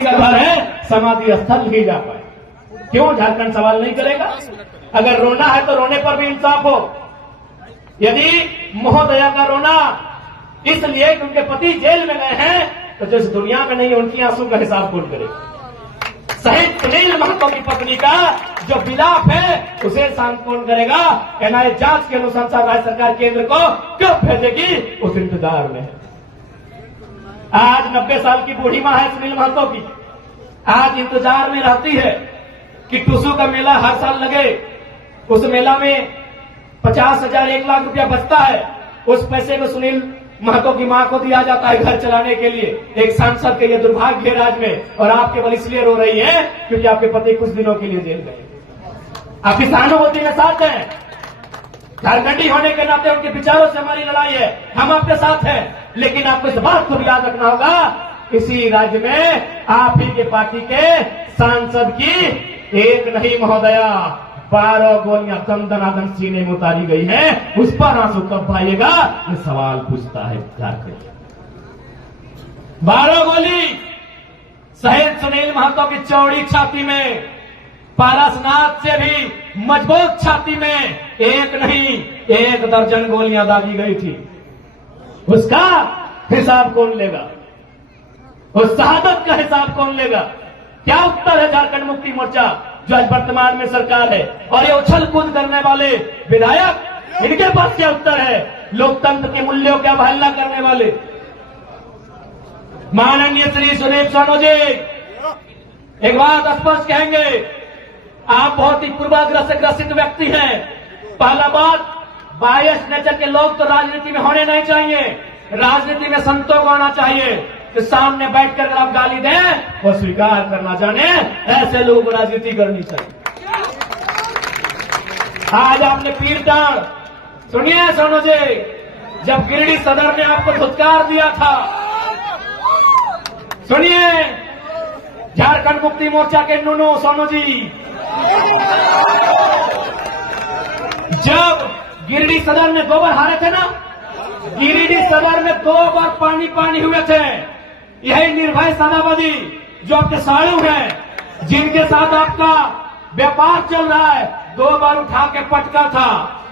का घर है समाधि स्थल ही जा पाए। क्यों झारखंड सवाल नहीं करेगा? अगर रोना है तो रोने पर भी इंसाफ हो। यदि महोदया का रोना इसलिए कि उनके पति जेल में गए हैं, तो जिस दुनिया में नहीं उनकी आंसू का हिसाब कौन करेगा? शहीद सुनील महतो की पत्नी का जो विलाप है उसे शांत कौन करेगा? एनआईए जांच के अनुसार राज्य सरकार केंद्र को कब भेजेगी, उस इंतजार में है। आज 90 साल की बूढ़ी मां है सुनील महतो की, आज इंतजार में रहती है कि टुसू का मेला हर साल लगे। उस मेला में 50,000 1 लाख रुपया बचता है। उस पैसे को सुनील महतो की मां को दिया जाता है घर चलाने के लिए। एक सांसद के ये दुर्भाग्य है राज्य में, और आप केवल इसलिए रो रही है क्योंकि आपके पति कुछ दिनों के लिए जेल गए। आपकी सहानुभूति के साथ है, झारखंडी होने के नाते उनके विचारों से हमारी लड़ाई है, हम आपके साथ हैं। लेकिन आपको इस बात को भी याद रखना होगा, इसी राज्य में आप ही के पार्टी के सांसद की एक नहीं महोदया 12 गोलियां दनादन सीने में उतारी गई है। उस पर आंसू कब आएगा, ये सवाल पूछता है झारखंड। 12 गोली शहीद सुनील महतो की चौड़ी छाती में, पारसनाथ से भी मजबूत छाती में एक नहीं 1 दर्जन गोलियां दागी गई थी। उसका हिसाब कौन लेगा? उस शहादत का हिसाब कौन लेगा? क्या उत्तर है झारखंड मुक्ति मोर्चा जो आज वर्तमान में सरकार है, और ये उछल कूद करने वाले विधायक, इनके पास क्या उत्तर है? लोकतंत्र के मूल्यों की अवहेलना करने वाले माननीय श्री सुदीप सोनू जी एक बात स्पष्ट कहेंगे, आप बहुत ही पूर्वाग्रह से ग्रसित व्यक्ति हैं। पहला बात, बायस नेचर के लोग तो राजनीति में होने नहीं चाहिए। राजनीति में संतों को आना चाहिए कि सामने बैठकर अगर आप गाली दें वो स्वीकार करना जाने, ऐसे लोगों को राजनीति करनी चाहिए। आज आपने पीर टाड़, सुनिए सोनू जी, जब गिरिडीह सदर ने आपको धुतकार दिया था, सुनिए झारखंड मुक्ति मोर्चा के नूनू सोनू जी, जब गिरिडीह सदर में 2 बार हारे थे ना, गिरिडीह सदर में 2 बार पानी पानी हुए थे। यही निर्भय सादाबादी जो आपके साड़ू हैं, जिनके साथ आपका व्यापार चल रहा है, 2 बार उठा के पटका था,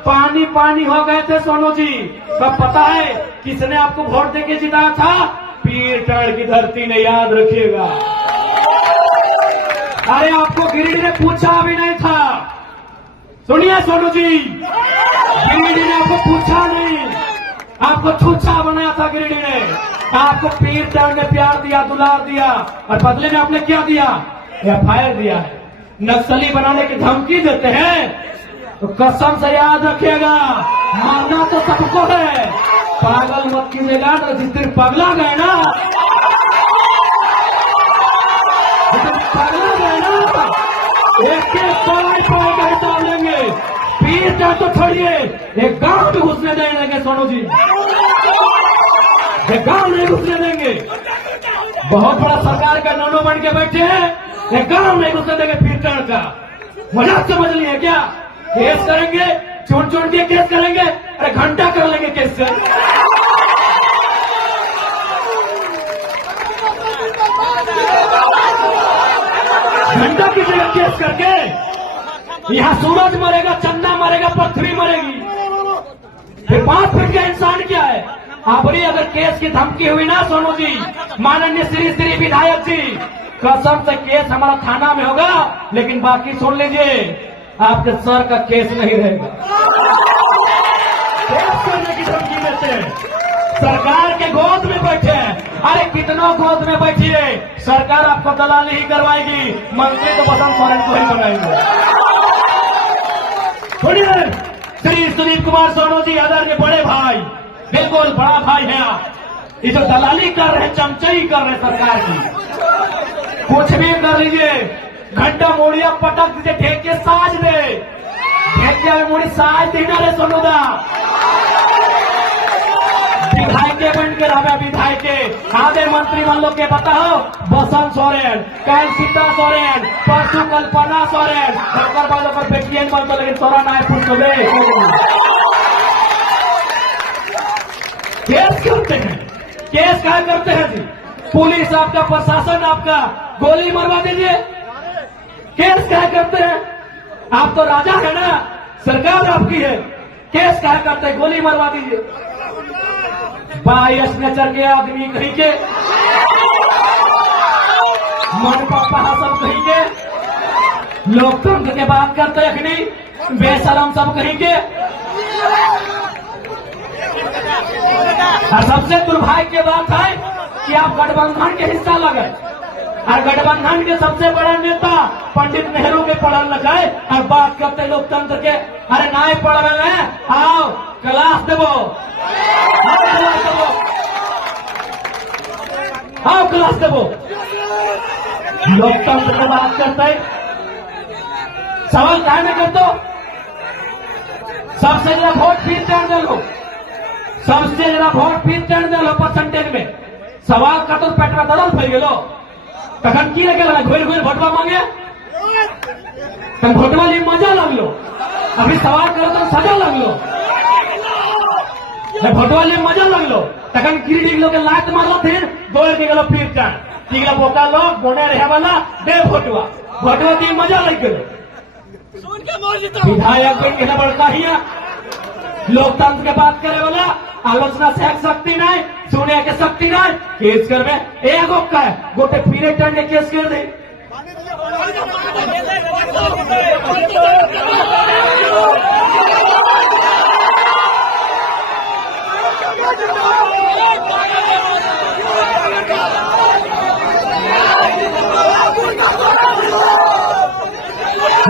पानी पानी हो गए थे सोनू जी। तब पता है किसने आपको वोट देके जिताया था? पीर टाड़ की धरती ने, याद रखिएगा। अरे आपको गिरिडीह ने पूछा भी नहीं था, सुनिए सोनू जी, गिरिडीह ने आपको पूछा नहीं, आपको छूछा बनाया था गिरिडीह ने। आपको पीर टाड़ में प्यार दिया, दुलार दिया, और बदले में आपने क्या दिया? एफआईआर दिया है। नक्सली बनाने की धमकी देते हैं तो कसम से याद रखिएगा, मारना तो सबको है, पागल मत कीजिएगा। तो जिस दिन पगला गए ना, एक पौड़ का हिसाब लेंगे। पीर टाड़ तो छोड़िए, एक गांव भी घुसने देंगे सोनू जी, एक गांव नहीं घुसने देंगे। बहुत बड़ा सरकार का नोनो बन के बैठे हैं, एक गांव नहीं घुसने देंगे पीर टाड़ का। मजाक समझ लिए क्या? केस करेंगे, चुन चुन के केस करेंगे, अरे घंटा कर लेंगे केस से। घंटा की जगह केस करके यहाँ सूरज मरेगा, चंदा मरेगा, पृथ्वी मरेगी, फिर 5 फीट का इंसान क्या है? आपरी अगर केस की धमकी हुई ना सोनू जी, माननीय श्री विधायक जी, कसम से केस हमारा थाना में होगा, लेकिन बाकी सुन लीजिए, आपके सर का केस नहीं रहेगा। केस करने की धमकी देते हैं, सरकार के गोद में बैठे हैं। अरे कितनों गोद में बैठिए, सरकार आपको दलाली ही करवाएगी, मंत्री तो बसंत सोरेन को ही बनाएंगे। सुनिए, श्री सुनील कुमार सोनू जी आदरणीय बड़े भाई, बिल्कुल बड़ा भाई है आप। ये जो दलाली कर रहे, चमचाई कर रहे सरकार की, कुछ भी कर लीजिए, घंटा मोड़िया पटक दीजिए, ढेके साज दे, ढेके में मोड़ी साज दी डाले सोनूदा। विधायके बनकर हमें विधायके आधे मंत्री मान लो के बताओ, बसंत सोरेन, कल सीता सोरेन, परसों कल्पना सोरेन, सरकार वालों पर बेटियन बनता, लेकिन सोरा नाय पूछ दे। केस करते हैं, केस क्या करते हैं जी? पुलिस आपका, प्रशासन आपका, गोली मरवा दीजिए। केस क्या करते हैं? आप तो राजा है ना, सरकार आपकी है, केस क्या करते हैं? गोली मरवा दीजिए। बाईस नेचर के आदमी कहीं के, मन पापा सब कहीं के, लोकतंत्र के बात करते हैं नहीं, बेशरम सब कहीं के। और सबसे दुर्भाग्य की बात है कि आप गठबंधन के हिस्सा लगे, और गठबंधन के सबसे बड़ा नेता पंडित नेहरू के पढ़ल लिखे और बात करते लोकतंत्र के। अरे नाय पढ़ रहे हैं, आओ क्लास देवो, आओ क्लास देवो। लोकतंत्र की बात करते सवाल काहे में करते हो? सबसे ज्यादा वोट फिर चढ़ दे लो, सबसे ज्यादा वोट फिर चढ़ दे लो परसेंटेज में। सवाल का तो पेट में दर्द फैल गलो, तखन की लगे लगा घोर घोर भोटवा मांगे, तब भोटवा लिए मजा लग लो। अभी सवाल करो तो सजा लग लो, भोटवा लिए मजा लग लो। तखन गिरी लोग लात मारलो, फिर दौड़ के गलो फिर चढ़ तीगला बोका लोग बोने रहे वाला दे भोटवा, भोटवा दी मजा लग गलो। विधायक बन बड़का ही लोकतंत्र के बात करे वाला, आलोचना से शक्ति नहीं, सुने के शक्ति नहीं। केस करवे एगो का गोटे पीरे टन के केस कर दे।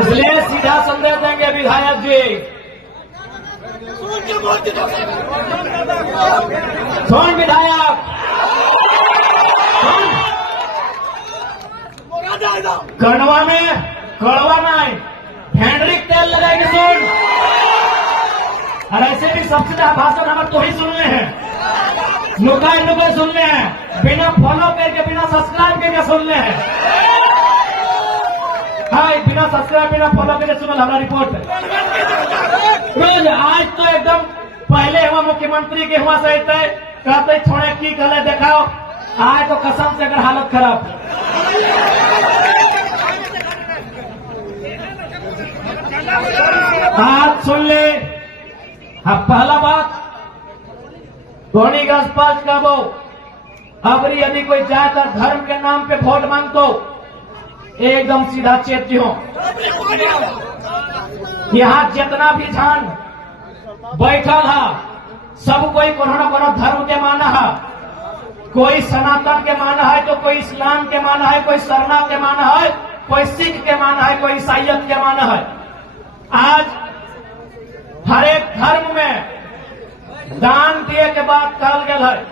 इसलिए सीधा संदेश देंगे विधायक जी, सुन विधायक, कड़वा में कड़वा नहीं फेंड्रिक तेल लगाएंगे सुन। और ऐसे भी सबसे ज्यादा भाषण हमारे तो ही सुनने हैं, नुकाई नुकाई सुनने हैं, बिना फॉलो करके बिना सब्सक्राइब करके सुनने हैं। हाँ, बिना सब्सक्राइब बिना फॉलो करके सुनल हमारा रिपोर्ट है रोज। आज तो एकदम पहले हुआ मुख्यमंत्री के हुआ सही कहते छोड़े की कहले देखाओ, आज तो कसम से अगर हालत खराब। आज सुन ले, अब पहला बात धोनी का स्पष्ट कहो, अबरी यदि कोई जाकर धर्म के नाम पे वोट मांगतो एकदम सीधा चेत हो। यहाँ जितना भी जान बैठल है सब कोई कोनो न कोनो धर्म के माना है, कोई सनातन के माना है तो कोई इस्लाम के माना है, कोई सरना के माना है, कोई सिख के माना है, कोई ईसाइयत के माना है। आज हर एक धर्म में दान दिए के बात कहल गया है।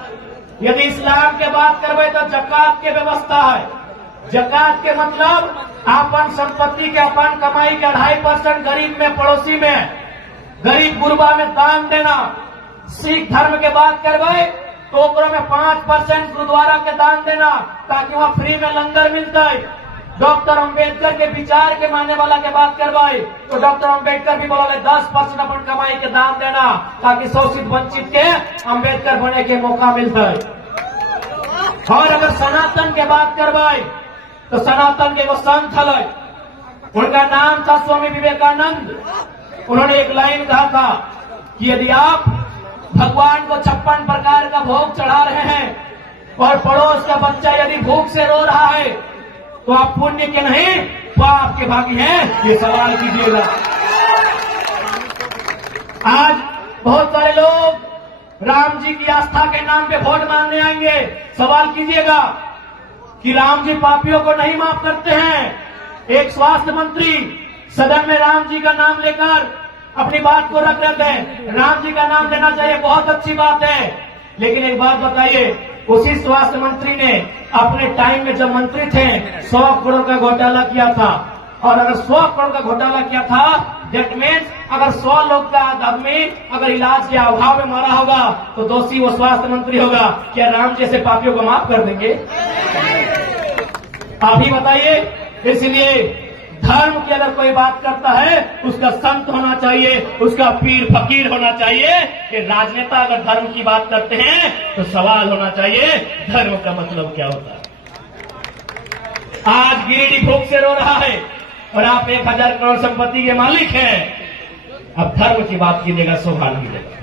यदि इस्लाम के बात करवे तो जकात के व्यवस्था है। जकात के मतलब अपन संपत्ति के अपन कमाई के 2.5% गरीब में, पड़ोसी में, गरीब गुरबा में दान देना। सिख धर्म के बात करवे तो ओकरो में 5% गुरुद्वारा के दान देना ताकि वहाँ फ्री में लंगर मिलता है। डॉक्टर अंबेडकर के विचार के मानने वाला के बात करवाए तो डॉक्टर अंबेडकर भी बोला 10% अपन कमाई के दान देना ताकि शोषित वंचित के अंबेडकर बने के मौका मिलता है। और अगर सनातन के बात करवाए तो सनातन के वो संत है, उनका नाम था स्वामी विवेकानंद। उन्होंने एक लाइन कहा था कि यदि आप भगवान को 56 प्रकार का भोग चढ़ा रहे हैं और पड़ोस का बच्चा यदि भूख से रो रहा है तो आप पुण्य के नहीं पाप के भागी हैं, ये सवाल कीजिएगा। आज बहुत सारे लोग राम जी की आस्था के नाम पे वोट मांगने आएंगे। सवाल कीजिएगा कि राम जी पापियों को नहीं माफ करते हैं। एक स्वास्थ्य मंत्री सदन में राम जी का नाम लेकर अपनी बात को रख रहे थे। राम जी का नाम लेना चाहिए, बहुत अच्छी बात है, लेकिन एक बात बताइए, उसी स्वास्थ्य मंत्री ने अपने टाइम में जब मंत्री थे 100 करोड़ का घोटाला किया था। और अगर 100 करोड़ का घोटाला किया था दैट मीन्स अगर 100 लोग का आदमी अगर इलाज के अभाव में मरा होगा तो दोषी वो स्वास्थ्य मंत्री होगा। क्या राम जैसे पापियों को माफ कर देंगे? आप ही बताइए। इसलिए धर्म की अगर कोई बात करता है उसका संत होना चाहिए, उसका पीर फकीर होना चाहिए। कि राजनेता अगर धर्म की बात करते हैं तो सवाल होना चाहिए धर्म का मतलब क्या होता है। आज गिरिडीह भूख से रो रहा है और आप 1000 करोड़ संपत्ति के मालिक हैं। अब धर्म की बात कीजिएगा, शोभा नहीं देगा।